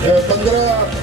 15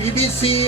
BBC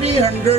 300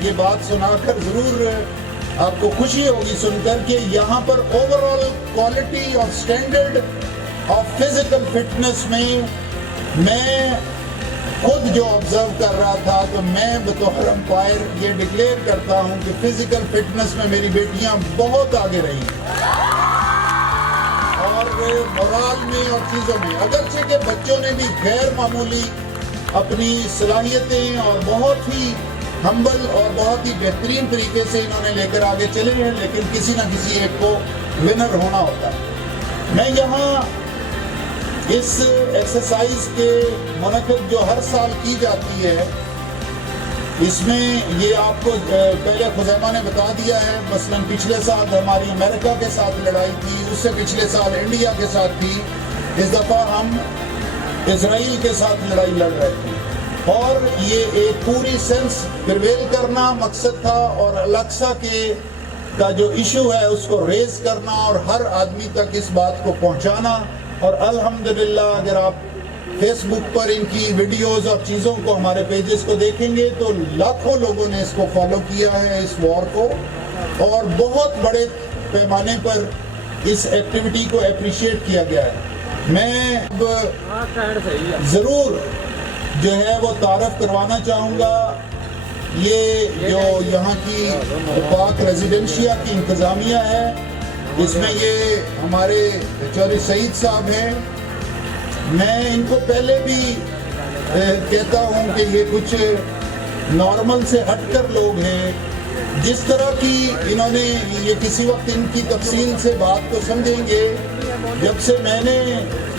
یہ بات سنا کر ضرور آپ کو خوشی ہوگی سن کر کہ یہاں پر اوورآل کوالٹی اور سٹینڈرڈ آف فزیکل فٹنس میں خود جو آبزرو کر رہا تھا تو میں بطور امپائر یہ ڈکلیئر کرتا ہوں کہ فزیکل فٹنس میں میری بیٹیاں بہت آگے رہی اور مورال میں اور چیزوں میں، اگرچہ کہ بچوں نے بھی غیر معمولی اپنی صلاحیتیں اور بہت ہی ہمبل اور بہت ہی بہترین طریقے سے انہوں نے لے کر آگے چلے ہیں، لیکن کسی نہ کسی ایک کو ونر ہونا ہوتا ہے۔ میں یہاں اس ایکسرسائز کے منعقد جو ہر سال کی جاتی ہے، اس میں یہ آپ کو پہلے خزیمہ نے بتا دیا ہے، مثلا پچھلے سال ہماری امریکہ کے ساتھ لڑائی تھی، اس سے پچھلے سال انڈیا کے ساتھ تھی، اس دفعہ ہم اسرائیل کے ساتھ لڑائی لڑ رہے تھے، اور یہ ایک پوری سینس پریویل کرنا مقصد تھا، اور الاقصی کا جو ایشو ہے اس کو ریز کرنا اور ہر آدمی تک اس بات کو پہنچانا۔ اور الحمدللہ اگر آپ فیس بک پر ان کی ویڈیوز اور چیزوں کو، ہمارے پیجز کو دیکھیں گے تو لاکھوں لوگوں نے اس کو فالو کیا ہے، اس وار کو، اور بہت بڑے پیمانے پر اس ایکٹیویٹی کو اپریشیٹ کیا گیا ہے۔ میں اب ضرور جو ہے وہ تعارف کروانا چاہوں گا، یہ جو یہاں کی پاک ریزیڈنشیا کی انتظامیہ ہے، اس میں یہ ہمارے چودھری سعید صاحب ہیں۔ میں ان کو پہلے بھی کہتا ہوں کہ یہ کچھ نارمل سے ہٹ کر لوگ ہیں، جس طرح کی انہوں نے، یہ کسی وقت ان کی تفصیل سے بات کو سمجھیں گے، جب سے میں نے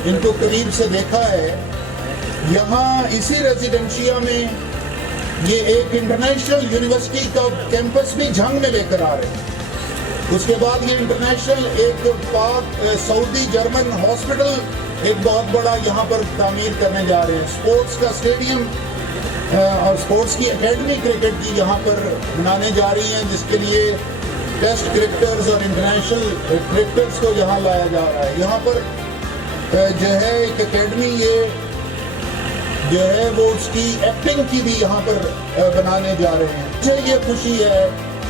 ان کو قریب سے دیکھا ہے، یہاں اسی ریزیڈنشیا میں یہ ایک انٹرنیشنل یونیورسٹی کا کیمپس بھی جھنگ میں لے کر آ رہے ہیں۔ اس کے بعد یہ انٹرنیشنل ایک پاک سعودی جرمن ہاسپٹل ایک بہت بڑا یہاں پر تعمیر کرنے جا رہے ہیں، سپورٹس کا اسٹیڈیم اور سپورٹس کی اکیڈمی کرکٹ کی یہاں پر بنانے جا رہی ہیں، جس کے لیے ٹیسٹ کرکٹرز اور انٹرنیشنل کرکٹرز کو یہاں لایا جا رہا ہے۔ یہاں پر جو ہے ایک اکیڈمی یہ جو ہے وہ اس کی ایکٹنگ کی بھی یہاں پر بنانے جا رہے ہیں۔ مجھے یہ خوشی ہے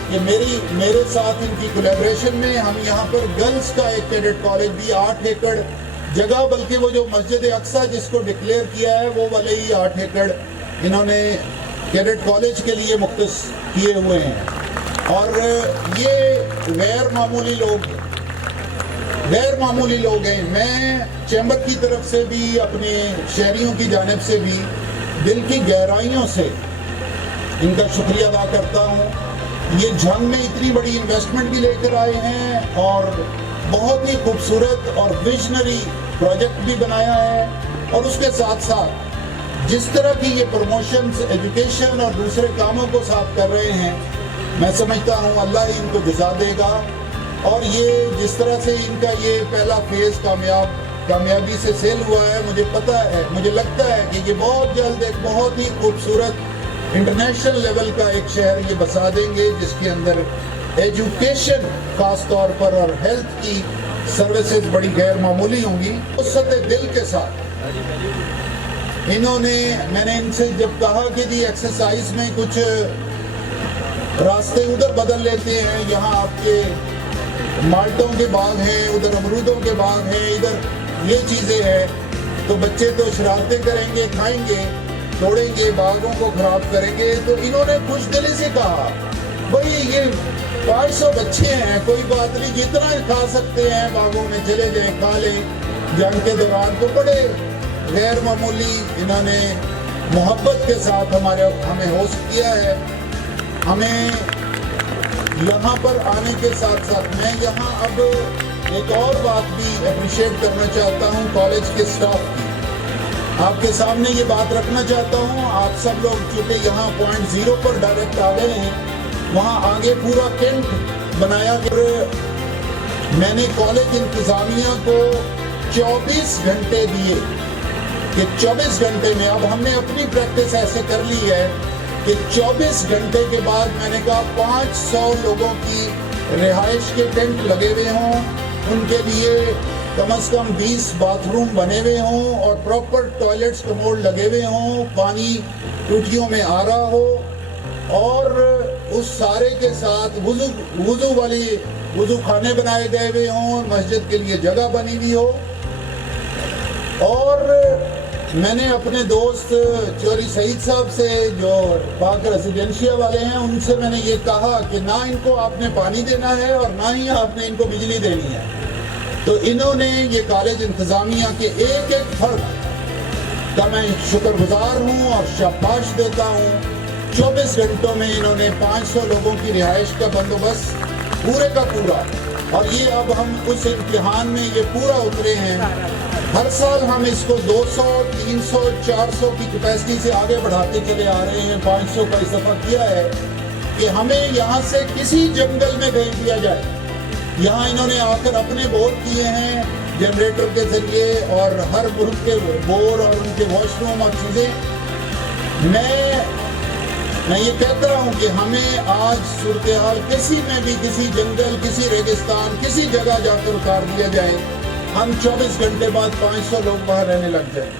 کہ میرے ساتھ ان کی کولیبریشن میں ہم یہاں پر گرلز کا ایک کیڈٹ کالج بھی 8 ایکڑ جگہ، بلکہ وہ جو مسجد اقصی جس کو ڈکلیئر کیا ہے وہ والے ہی 8 ایکڑ انہوں نے کیڈٹ کالج کے لیے مختص کیے ہوئے ہیں، اور یہ غیر معمولی لوگ ہیں۔ میں چیمبر کی طرف سے بھی، اپنے شہریوں کی جانب سے بھی دل کی گہرائیوں سے ان کا شکریہ ادا کرتا ہوں۔ یہ جھنگ میں اتنی بڑی انویسٹمنٹ بھی لے کر آئے ہیں، اور بہت ہی خوبصورت اور ویژنری پروجیکٹ بھی بنایا ہے، اور اس کے ساتھ ساتھ جس طرح کی یہ پروموشنز، ایجوکیشن اور دوسرے کاموں کو ساتھ کر رہے ہیں، میں سمجھتا ہوں اللہ ہی ان کو جزا دے گا۔ اور یہ جس طرح سے ان کا یہ پہلا فیز کامیابی سے سیل ہوا ہے، مجھے لگتا ہے کہ یہ بہت جلد ایک بہت ہی خوبصورت انٹرنیشنل لیول کا ایک شہر یہ بسا دیں گے، جس کے اندر ایجوکیشن خاص طور پر اور ہیلتھ کی سروسز بڑی غیر معمولی ہوں گی۔ وسعت دل کے ساتھ میں نے ان سے جب کہا کہ جی ایکسرسائز میں کچھ راستے ادھر بدل لیتے ہیں، یہاں آپ کے مالٹوں کے باغ ہیں، ادھر امرودوں کے باغ ہیں، ادھر یہ چیزیں ہیں، تو بچے تو شرارتیں کریں گے، کھائیں گے، توڑیں گے، باغوں کو خراب کریں گے۔ تو انہوں نے خوش دلی سے کہا بھائی یہ 500 بچے ہیں، کوئی بات نہیں، جتنا کھا سکتے ہیں باغوں میں چلے جائیں، کھا لیں۔ جنگ کے دوران تو بڑے غیر معمولی انہوں نے محبت کے ساتھ ہمیں ہوسٹ کیا ہے۔ ہمیں یہاں پر آنے کے ساتھ ساتھ میں یہاں اب ایک اور بات بھی اپریشیٹ کرنا چاہتا ہوں کالج کے سٹاف کی، آپ کے سامنے یہ بات رکھنا چاہتا ہوں۔ آپ سب لوگ چونکہ یہاں پوائنٹ 0 پر ڈائریکٹ آ گئے ہیں، وہاں آگے پورا کینٹ بنایا گیا۔ میں نے کالج انتظامیہ کو 24 گھنٹے دیے کہ 24 گھنٹے میں، اب ہم نے اپنی پریکٹس ایسے کر لی ہے کہ 24 گھنٹے کے بعد میں نے کہا 500 لوگوں کی رہائش کے ٹینٹ لگے ہوئے ہوں، ان کے لیے کم از کم 20 باتھ روم بنے ہوئے ہوں، اور پراپر ٹوائلٹس کموڈ لگے ہوئے ہوں، پانی ٹوٹیوں میں آ رہا ہو، اور اس سارے کے ساتھ وضو خانے بنائے گئے ہوئے ہوں، مسجد کے لیے جگہ بنی ہوئی ہو. اور میں نے اپنے دوست چوری سعید صاحب سے جو پاک ریزیڈینشیا والے ہیں ان سے میں نے یہ کہا کہ نہ ان کو آپ نے پانی دینا ہے اور نہ ہی آپ نے ان کو بجلی دینی ہے. تو انہوں نے یہ کالج انتظامیہ کے ایک ایک فرد کا میں شکر گزار ہوں اور شاباش دیتا ہوں. 24 گھنٹوں میں انہوں نے 500 لوگوں کی رہائش کا بندوبست پورے کا پورا، اور یہ اب ہم اس امتحان میں یہ پورا اترے ہیں. ہر سال ہم اس کو 200 300 400 کی کیپیسٹی سے آگے بڑھاتے چلے آ رہے ہیں. 500 کا اضافہ کیا ہے کہ ہمیں یہاں سے کسی جنگل میں بھیج دیا جائے. یہاں انہوں نے آ کر اپنے بور کیے ہیں جنریٹر کے ذریعے، اور ہر گروپ کے بور اور ان کے واش روم اور چیزیں. میں یہ کہتا ہوں کہ ہمیں آج صورتحال کسی میں بھی، کسی جنگل، کسی ریگستان، کسی جگہ جا کر اتار دیا جائے، ہم 24 گھنٹے بعد 500 لوگ وہاں رہنے لگ جائیں.